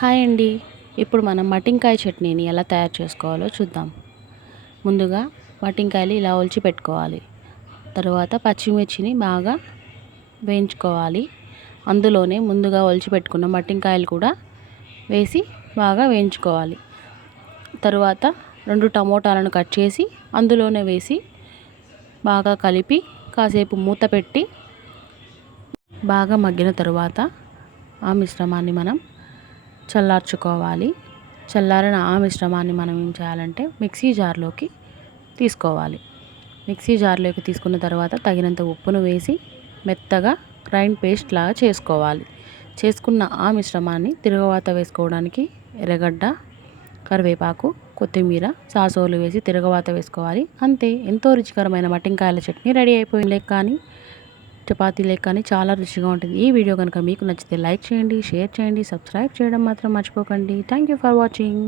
Hi అండి. ఇప్పుడు మనం మటింకాయ చట్నీని ఎలా తయారు చేసుకోవాలో చూద్దాం. ముందుగా మటింకాయలు ఇలా ఒలిచి పెట్టుకోవాలి. తరువాత పచ్చిమిర్చిని బాగా వేయించుకోవాలి. అందులోనే ముందుగా ఒలిచి పెట్టుకున్న మటింకాయలు కూడా వేసి బాగా వేయించుకోవాలి. తరువాత 2 టమోటాలను కట్ చేసి అందులోనే వేసి బాగా కలిపి కాసేపు మూత పెట్టి బాగా మగ్గిన తరువాత ఆ మిశ్రమాన్ని మనం చల్లార్చుకోవాలి. చల్లారిన ఆ మిశ్రమాన్ని మనం ఏం చేయాలంటే మిక్సీ జార్లోకి తీసుకోవాలి. మిక్సీ జార్లోకి తీసుకున్న తర్వాత తగినంత ఉప్పును వేసి మెత్తగా గ్రైండ్ పేస్ట్ లాగా చేసుకోవాలి. చేసుకున్న ఆ మిశ్రమాన్ని తిరగవాత వేసుకోవడానికి ఎర్రగడ్డ, కరివేపాకు, కొత్తిమీర, సాసోలు వేసి తిరగవాత వేసుకోవాలి. అంతే, ఎంతో రుచికరమైన మటింకాయల చట్నీ రెడీ అయిపోయింది. కానీ చపాతీలకు కానీ చాలా రుచిగా ఉంటుంది. ఈ వీడియో కనుక మీకు నచ్చితే లైక్ చేయండి, షేర్ చేయండి, సబ్స్క్రైబ్ చేయడం మాత్రం మర్చిపోకండి. Thank you for watching.